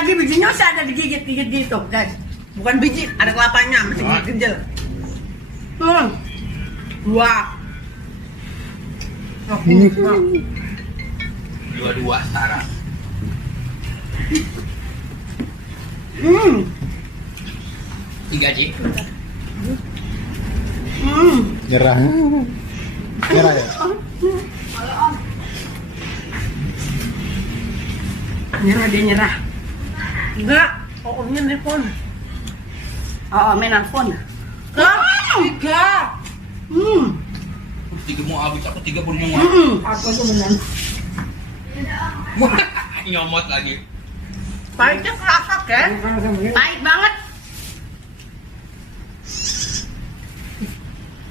lagi bijinya masih ada digigit gitu, guys. Bukan biji, ada kelapanya, masih genjel. Dua. Dua-dua setara. Tiga Ci. Nyerah. Nyerah ya? Nyerah dia nyerah. Enggak, pokoknya nelfon. Oh, main nelfon. Tiga. Tiga mau habis, aku tiga pun nyomot. Aku tuh benar. Nyomot lagi. Pahitnya kerasa kan? Pahit banget.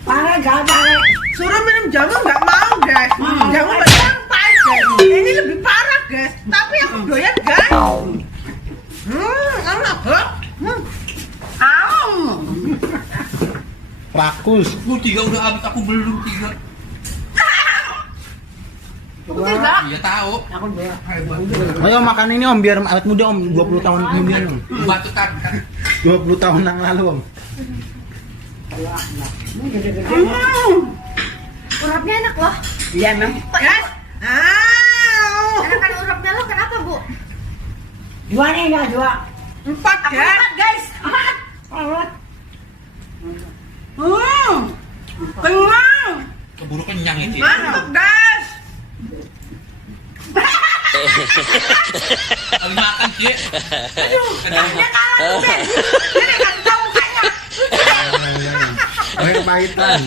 Parah gak parah. Suruh minum jamu nggak mau guys. Jamu banyak pahit guys. Ini lebih parah guys. Tapi aku doyan guys. Enak kok. Rakus. Aku tiga udah habis, aku belum tiga. Aku tiga. Iya tahu. Aku dua. Ayo makan ini om, biar awet muda om. 20 tahun kemudian om. Batu kan. 20 tahun yang lalu om. Urapnya enak loh. Iya memang. Guys. Enakan urapnya lo kenapa, Bu? Dua nih enggak dua. 4 Aku guys. empat guys. Kenyang. Keburu kenyang ya Ci. Mantap guys. Habis makan Ci. Dia kalah guys. Dia kasih tahu mukanya. Akhir pahitan.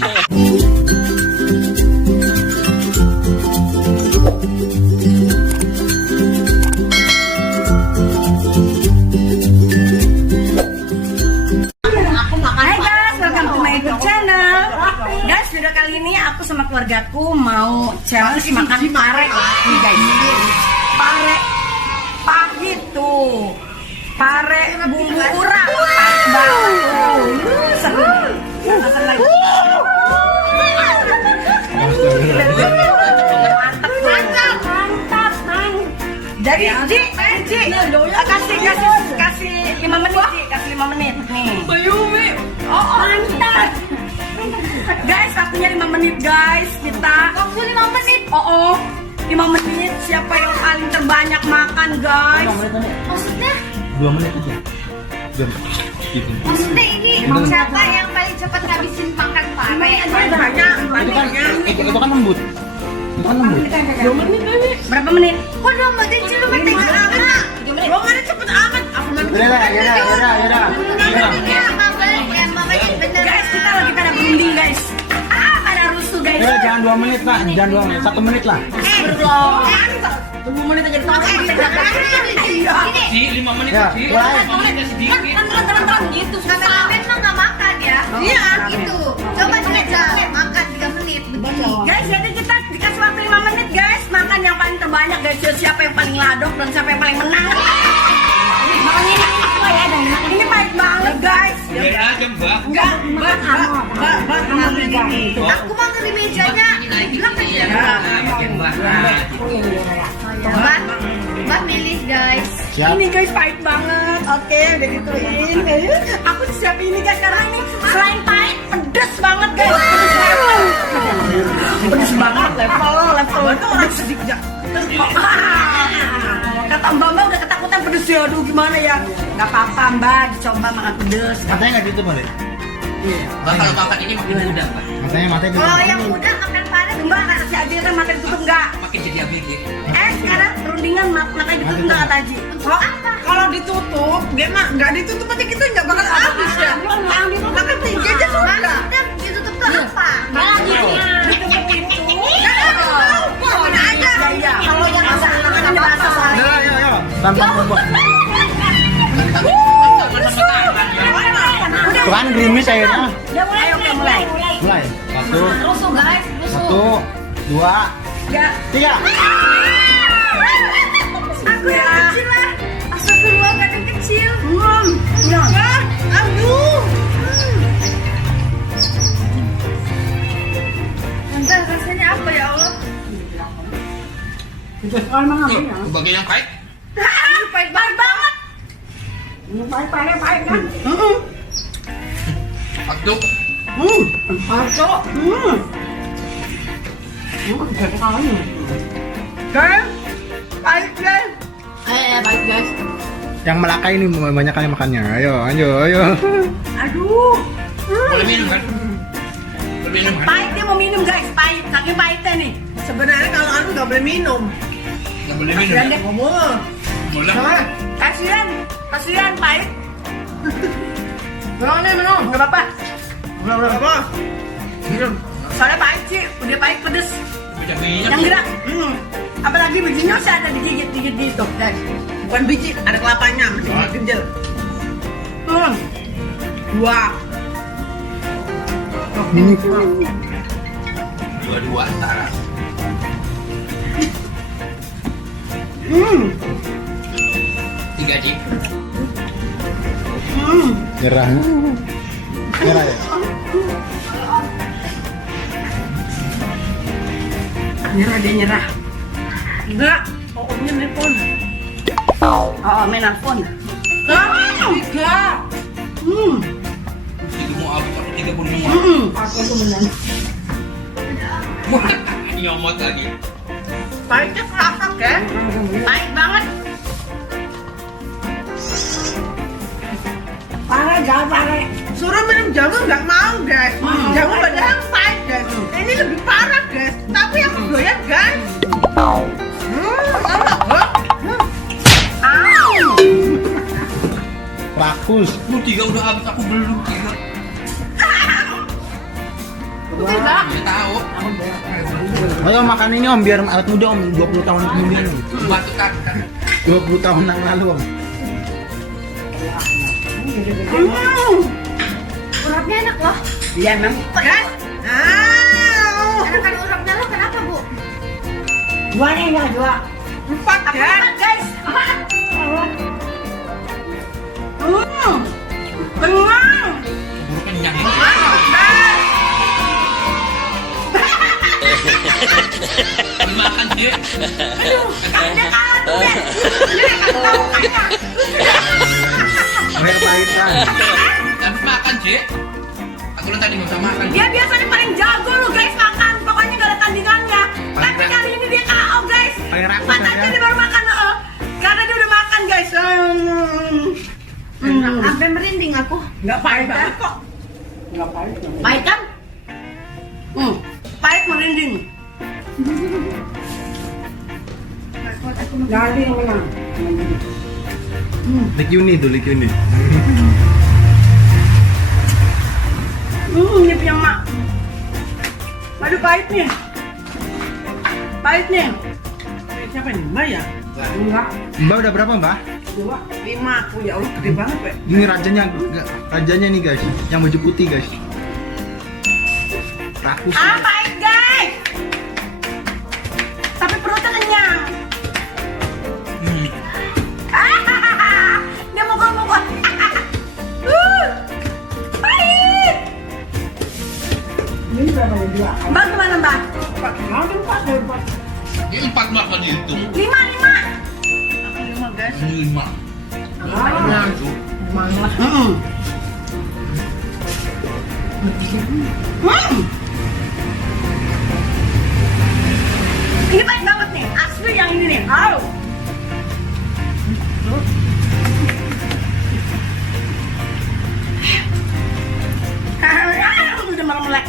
Hai guys, welcome to my YouTube channel. Guys, video kali ini aku sama keluargaku mau challenge makan pare nih guys. Pare pahit tuh. Pare bumbu urap pahit banget. Seru. Pesan lagi. Mantap. Jadi, Ji, kasih 5 menit, Ji, kasih 5 menit nih. Bayumi. Oh, mantap. Guys, waktunya 5 menit, guys. Kita Waktu 5 menit. Oh, 5 menit. Siapa yang paling terbanyak makan, guys? Maksudnya? 2 menit aja. Biar gitu. Maksudnya ini siapa yang paling cepat ngabisin makan pare? Banyak. Itu kan lembut. Itu kan lembut. 2 menit ini. Berapa menit? Kok udah mau jadi lu minta amat? 3 menit. Lo nggak ada cepet amat. Aku nggak Udah lah, yaudah. Guys, kita lagi pada berunding, guys. Pada rusuh, guys. Udah jangan 2 menit lah, jangan 2 menit, 1 menit lah. Astagfirullah. 2 menit aja ditolak. Iya. Ci, 5 menit Ya, Ci. mulai. Menitnya sedikit. Teran gitu. Kameramen mah nggak makan ya? Iya. Gitu. Coba kita makan 3 menit. Begini. Guys, jadi kita dikasih waktu 5 menit, guys. Makan yang paling terbanyak, guys. Siapa yang paling ladok dan siapa yang paling menang. Makan ini ya, dan ini pahit banget, guys. Biar aja mbak. Enggak, Mbak. Aku mau ngeri mejanya. Bilang kan ya. Bikin mbak. Mbak milih guys. Siap. Ini guys pahit banget. Oke, udah dituin. Aku disiapin ini guys karena ini selain pahit, pedes banget guys. Pedes banget level. Itu orang sedikit. Kata Mbak udah ketakutan pedes ya. Aduh gimana ya? Gak apa-apa Mbak, dicoba makan pedes. Matanya nggak gitu Mbak. Mbak kalau makan ini makin mudah mbak. Matanya Kalau yang muda makan pare Mbak kata si Adil kan makan ditutup enggak? Makin jadi ABG. Sekarang perundingan makan ditutup enggak kata Haji? Kalau ditutup, nggak ditutup nanti kita nggak bakal habis ya. Makan 3 aja sudah. Udah ditutup tuh apa? Ditutup pintu. Mana aja? Iya. Kalau yang masak makan basah soalnya. Ayo. Tanpa berbuat. Tuh kan gerimis akhirnya. Ayo kita mulai. Mulai. Rusuh guys, rusuh. 1, 2, Ya. 3. Aku yang kecil lah. Astagfirullah kan yang kecil. Aduh. Bentar rasanya apa ya Allah? Itu soal mana? Bagian yang pahit. Pahit banget. Pahit kan? Pagdok. Paso. Guys, pahit guys. Pahit guys. Yang Malaka ini banyak kali makannya. Ayo. Aduh. Boleh minum kan? Boleh minum kan? Pahit dia mau minum guys, pahit. Saking pahitnya nih. Sebenarnya kalau anu nggak boleh minum. Nggak boleh minum. Kasihan Ya? deh. Ngomong. Boleh. Kasihan pahit. Minum, nggak apa-apa. Apa? Soalnya pahit sih, udah pahit pedes. Bisa minyak. Yang gerak. Apalagi bijinya usah ada digigit-gigit gitu guys. Bukan biji, ada kelapanya masih genjel. Wah. Dua-dua antara. Tiga Ji. Nyerah ya. Nyerah. Enggak, pokoknya nelpon. Oh, main telepon. Enggak. Tiga mau habis aku 35. Aku tuh benar. Wah, nyomot lagi. Pahitnya kerasa kan? Pahit banget. Parah. Suruh minum jamu nggak mau guys. Jamu padahal pahit guys. Ini lebih parah guys. Tapi aku doyan guys. Enak banget. Rakus. Lu tiga udah habis, aku belum tiga. Tiga. Ya tahu. Ayo makan ini om biar awet muda om 20 tahun kemudian. Batu kan. 20 tahun yang lalu om. Urapnya enak loh. Iya memang. Guys. Enakan urapnya lo kenapa, Bu? Dua nih enggak dua. 4 guys. Guys. Kenyang. Buru kenyang ini. Makan Ji. Ada kalah tuh deh. Ini kan tahu kayaknya. Air pahitan. Habis makan Ji. Aku lu tadi nggak usah makan. Dia biasanya paling jago loh guys makan. Pokoknya nggak ada tandingannya. Tapi kali ini dia KO guys. Paling rakus Pantatnya ya. dia baru makan. Karena dia udah makan guys. Sampai merinding aku. Nggak pahit banget kok. Pahit kan? Pahit merinding. Lik Yuni tuh, Lik Yuni. Ini punya mak. Aduh pahit nih. Pahit nih. Siapa nih? Mbak ya? Enggak. Mbak udah berapa mbak? 5 aku ya Allah gede banget Pak. Ini rajanya nih guys, yang baju putih guys. Rakus. Pahit guys. Tapi perutnya kenyang. Dia mukul-mukul. Pahit. Mbak gimana mbak? Ini 4 makan dihitung. 5. Aku 5 guys. Ini 5. Nah, Ini pahit banget nih. Asli yang ini nih. Au. Udah melek.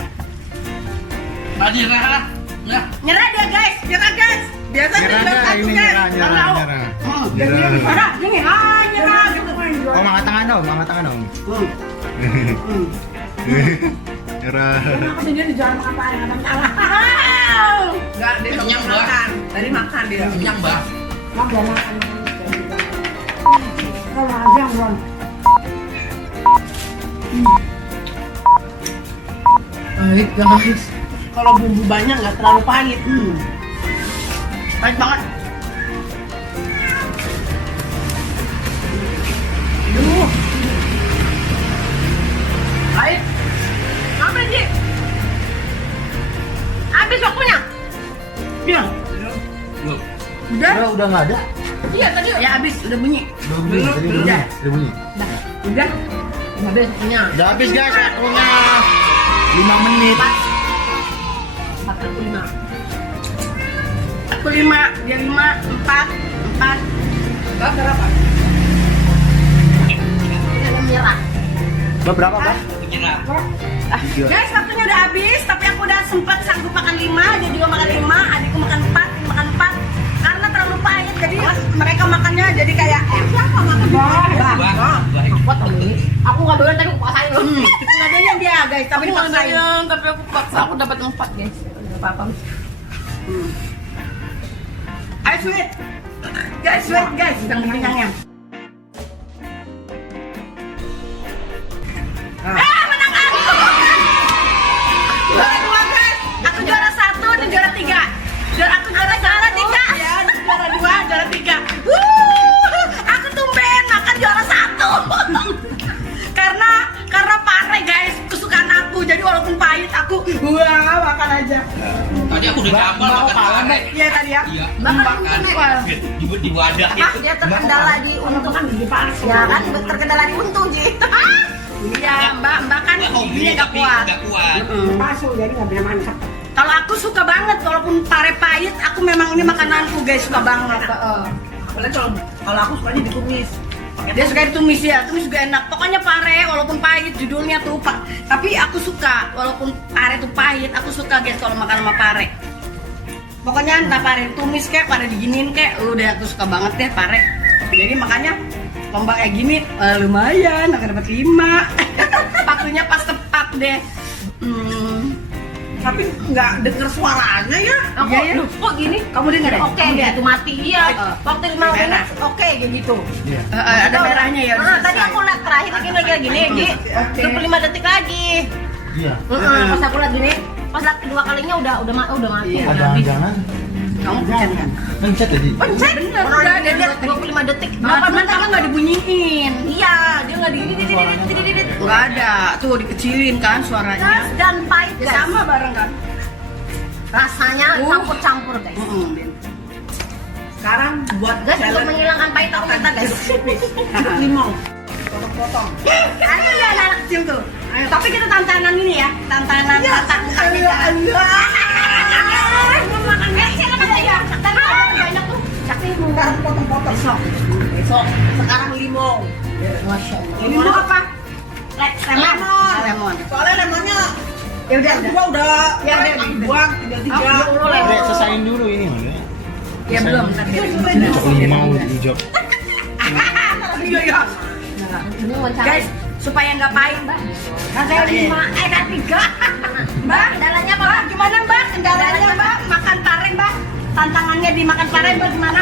Tadi Rara. Ya. Nyerah dia guys. Nyerah guys. biasa Nyerah tinggal dah, satu ini guys. nyerah. Nyerah, gini, nyerah gitu. Oh, angkat tangan om, angkat tangan om. Nyerah. Aku sendiri di jalan makan paling ada salah. Enggak, dia nggak Kenyang, mau Mbak. makan. Tadi makan dia. Kenyang, Mbak. Mau gak makan? Kalau aja yang belum. Pahit guys. Kalau bumbu banyak nggak terlalu pahit. Pahit banget. Aduh. Pahit. Apa sih? Habis waktunya. Iya. Loh, Udah. Udah nggak ada. Iya tadi ya habis udah bunyi. Udah bunyi. Udah. Habis punya. Udah habis guys waktunya 5 menit. 45. Aku 5, dia 5, 4. Berapa? Merah. Berapa Kak? Menyerah. Guys, waktunya udah habis, tapi aku udah sempat sanggup makan 5, dia juga makan 5, adikku makan 4, makan 4. Karena terlalu pahit, jadi mereka makannya jadi kayak siapa makan Wah. Aku nggak doyan tapi aku paksain loh. nggak ada yang dia guys, tapi dipaksain. Tapi aku paksa, aku dapat 4 guys. Nggak apa-apa. Ayo sweet. Guys, sweet guys, sedang kenyangnya. Menang aku. Juara 2 guys. Aku juara 1 dan juara 3. Aku juara 3. Ya, juara 2, juara 3. Aku tumben makan juara 1. Karena pare guys, kesukaan aku. Jadi walaupun pahit aku makan aja. Tadi aku udah jambal makan pare. Iya tadi ya. Iya. Makan Di wadah itu. dia terkendala di untung kan gigi palsu. Ya kan terkendala di untung Ji. Iya, Mbak kan giginya gak kuat. Gak kuat. Palsu jadi nggak bisa mantap. Kalau aku suka banget walaupun pare pahit, aku memang ini makananku guys, suka banget. Apalagi kalau aku sukanya ditumis. Dia suka ditumis ya, tumis juga enak. Pokoknya pare walaupun pahit judulnya tuh Pak. Tapi aku suka walaupun pare tuh pahit, aku suka guys kalau makan sama pare. Pokoknya entah pare ditumis kayak pare diginin kayak udah aku suka banget deh pare. Jadi makanya lomba kayak gini lumayan, aku dapat 5. Waktunya pas tepat deh. Tapi nggak denger suaranya ya. Iya ya. Kok gini? Kamu dengar ya? Oke, itu mati. Iya. Waktu 5 menit, Merah. oke kayak gitu. Ada merahnya ya. udah Tadi selesai. aku lihat terakhir gini, Gi. 25 detik lagi. Iya. Pas aku lihat gini, pas lihat kedua kalinya udah mati. Iya. Udah habis. Jangan. Kamu pencet kan? Pencet tadi. Pencet bener. Udah Udah dia dia lihat 25 detik. Berapa menit kamu nggak dibunyiin? Iya, dia nggak di. Nggak ada. Tuh dikecilin kan suaranya. Gas dan pahit Ya, guys. sama bareng kan? Rasanya campur-campur guys. Sekarang buat Guys, untuk menghilangkan pahit aku minta guys. limau. Potong-potong. Ada nggak anak kecil tuh? Ayo, tapi kita tantangan ini ya, tantangan tatap mukanya jangan. Makan silakan aja. Tapi banyak tuh. Sakti Sekarang potong-potong. Besok. Sekarang limau. Masya Allah. ini mau apa? Lemon. Lemon. Soalnya lemonnya Ya udah. gua udah Ya udah. buang tinggal 3. Udah selesain dulu ini udah. Ya belum. Tapi Cok limau hijau. Ini wawancara. guys, supaya nggak pahit, Mbak. Rasanya 5, ada 3. Mbak, kendalanya apa? Mbak, gimana Mbak? Kendalanya Mbak, makan pare Mbak. Tantangannya dimakan pare Mbak gimana?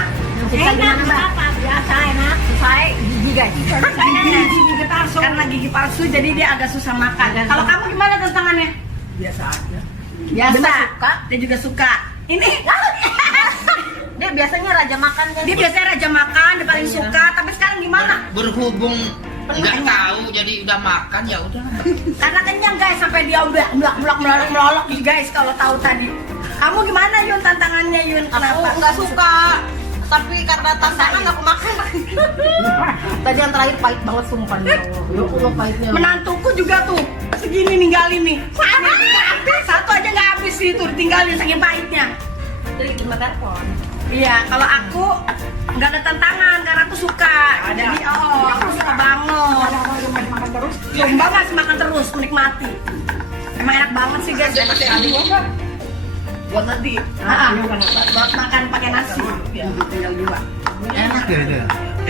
Susah gimana, Mbak? Biasa enak. Susah gigi guys. Gigi palsu. Karena gigi palsu jadi dia agak susah makan. Kalau kamu gimana tantangannya? Biasa aja. Biasa. Dia suka. Dia juga suka. Ini Dia biasanya raja makan kan. dia biasanya raja makan, dia paling suka. Tapi sekarang gimana? Berhubung nggak tahu jadi udah makan ya udah. Karena kenyang guys, sampai dia udah melolok guys kalau tahu tadi. Kamu gimana Yun tantangannya Yun? Aku Kenapa? nggak suka. Tapi karena tantangan aku makan. Tadi yang terakhir pahit banget sumpah. Ya Allah pahitnya. Menantuku juga tuh segini ninggalin nih. Satu aja nggak habis itu ditinggalin saking pahitnya. Jadi terima telepon. Iya, kalau aku nggak ada tantangan karena aku suka. Jadi aku suka banget. Lomba masih makan terus, menikmati. Emang enak banget sih guys, enak sekali. Buat nanti. Buat makan pakai nasi. Tinggal 2. Enak ya itu.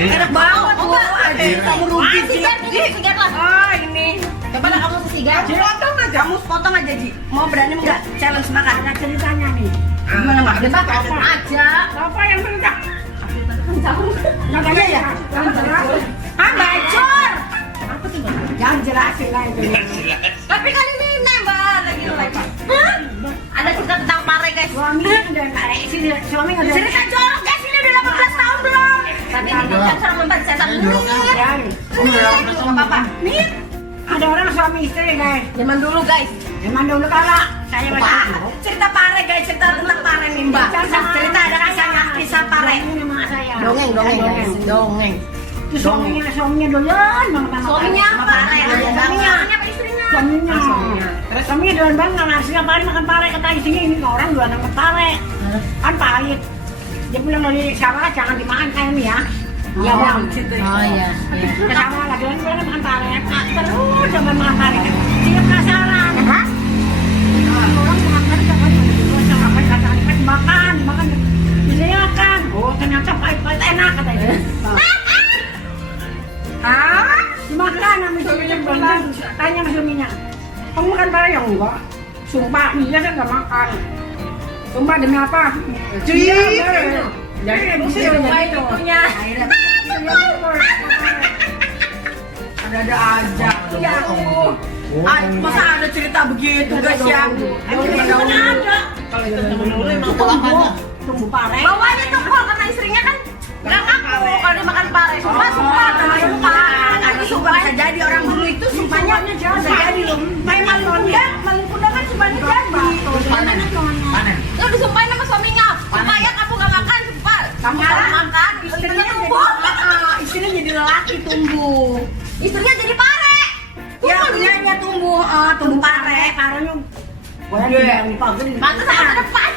Enak banget bu, ada kamu rugi Sigar, sigar lah. Oh ini. Coba lah kamu sesigar. Potong aja, kamu potong aja Ji. Mau berani nggak challenge makan? Ada ceritanya nih. Gimana Mbak? Coba apa aja. Apa yang benar? Jauh. Namanya ya? Ah, bacor. Jangan jelasin lah itu. Tapi kali ini nembak lagi live. Ada cerita tentang pare guys. Suami udah suami udah. Cerita jorok guys, ini udah 18 tahun belum? Tapi ini kan sama membaca satu Apa-apa. Nih, ada orang suami istri guys. Zaman dulu guys. Zaman dulu kala Saya masih cerita pare guys, cerita tentang pare nih mbak. Cerita ada kisah pare. Dongeng guys, dongeng. Suaminya doyan banget sama Suaminya Sama apa? pare. Suaminya. Suaminya doyan banget nasinya pare makan pare, kata istrinya ini orang doyan makan pare kan pahit. Dia bilang dari Sarah jangan dimakan kayak ini ya. Ya bang, situ. Oh iya. Ke Sarah lagi bilang makan pare, terus jangan makan pare. Dia penasaran. Orang makan pare jangan makan. Istrinya makan. Oh ternyata pahit-pahit enak kata dia. Dimakan sama suaminya bilang, tanya sama suaminya, kamu makan pare ya enggak? Sumpah, iya saya enggak makan. Sumpah demi apa? Jadi mesti itu punya. Ada aja. Ya masa ada cerita begitu guys ya? Mana ada? Tunggu pare. Bawanya tuh kok karena istrinya kan nggak ngaku kalau dia makan pare. Sumpah. Tapi sumpah bisa jadi orang dulu itu sumpahnya bisa jadi loh. Kayak maling kuda kan sumpahnya jadi. Panen. Lo disumpahin sama suaminya. Supaya kamu nggak makan, sumpah. Kamu kalau makan, istrinya tumbuh. Istrinya jadi lelaki tumbuh. Istrinya jadi pare. Ya punyanya tumbuh pare. Parenya Pantes sama depan.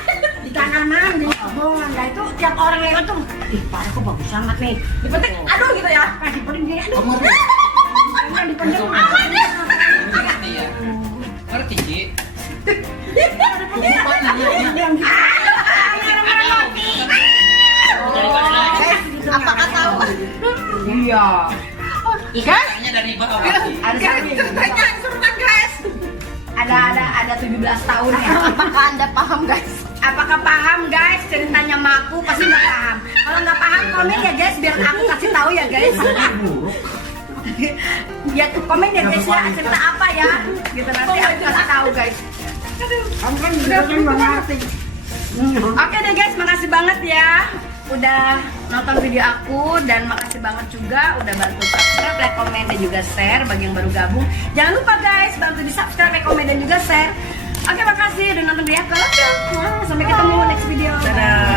di tanaman di kebun. Nah itu tiap orang lewat tuh, ih pare kok bagus amat nih. Dipetik, aduh gitu ya. Kasih peding dia, aduh. Kamu ngerti? Karena dipendem Aman deh. Ngerti ya? Ngerti, Ji? Apakah tahu? Iya. Katanya dari bawah. Ceritanya surkan guys. Ada 17 tahun ya. Apakah Anda paham, guys? Apakah paham guys ceritanya Maku? Pasti nggak paham. Kalau nggak paham komen ya guys biar aku kasih tahu ya guys. Ya komen ya guys ya cerita apa ya? Gitu nanti aku kasih tahu guys. Kamu kan udah ngerti. Oke deh guys, makasih banget ya udah nonton video aku dan makasih banget juga udah bantu subscribe, like, komen dan juga share bagi yang baru gabung. Jangan lupa guys bantu di subscribe, like, komen dan juga share. Oke makasih udah nonton video aku. Sampai ketemu next video. Dadah.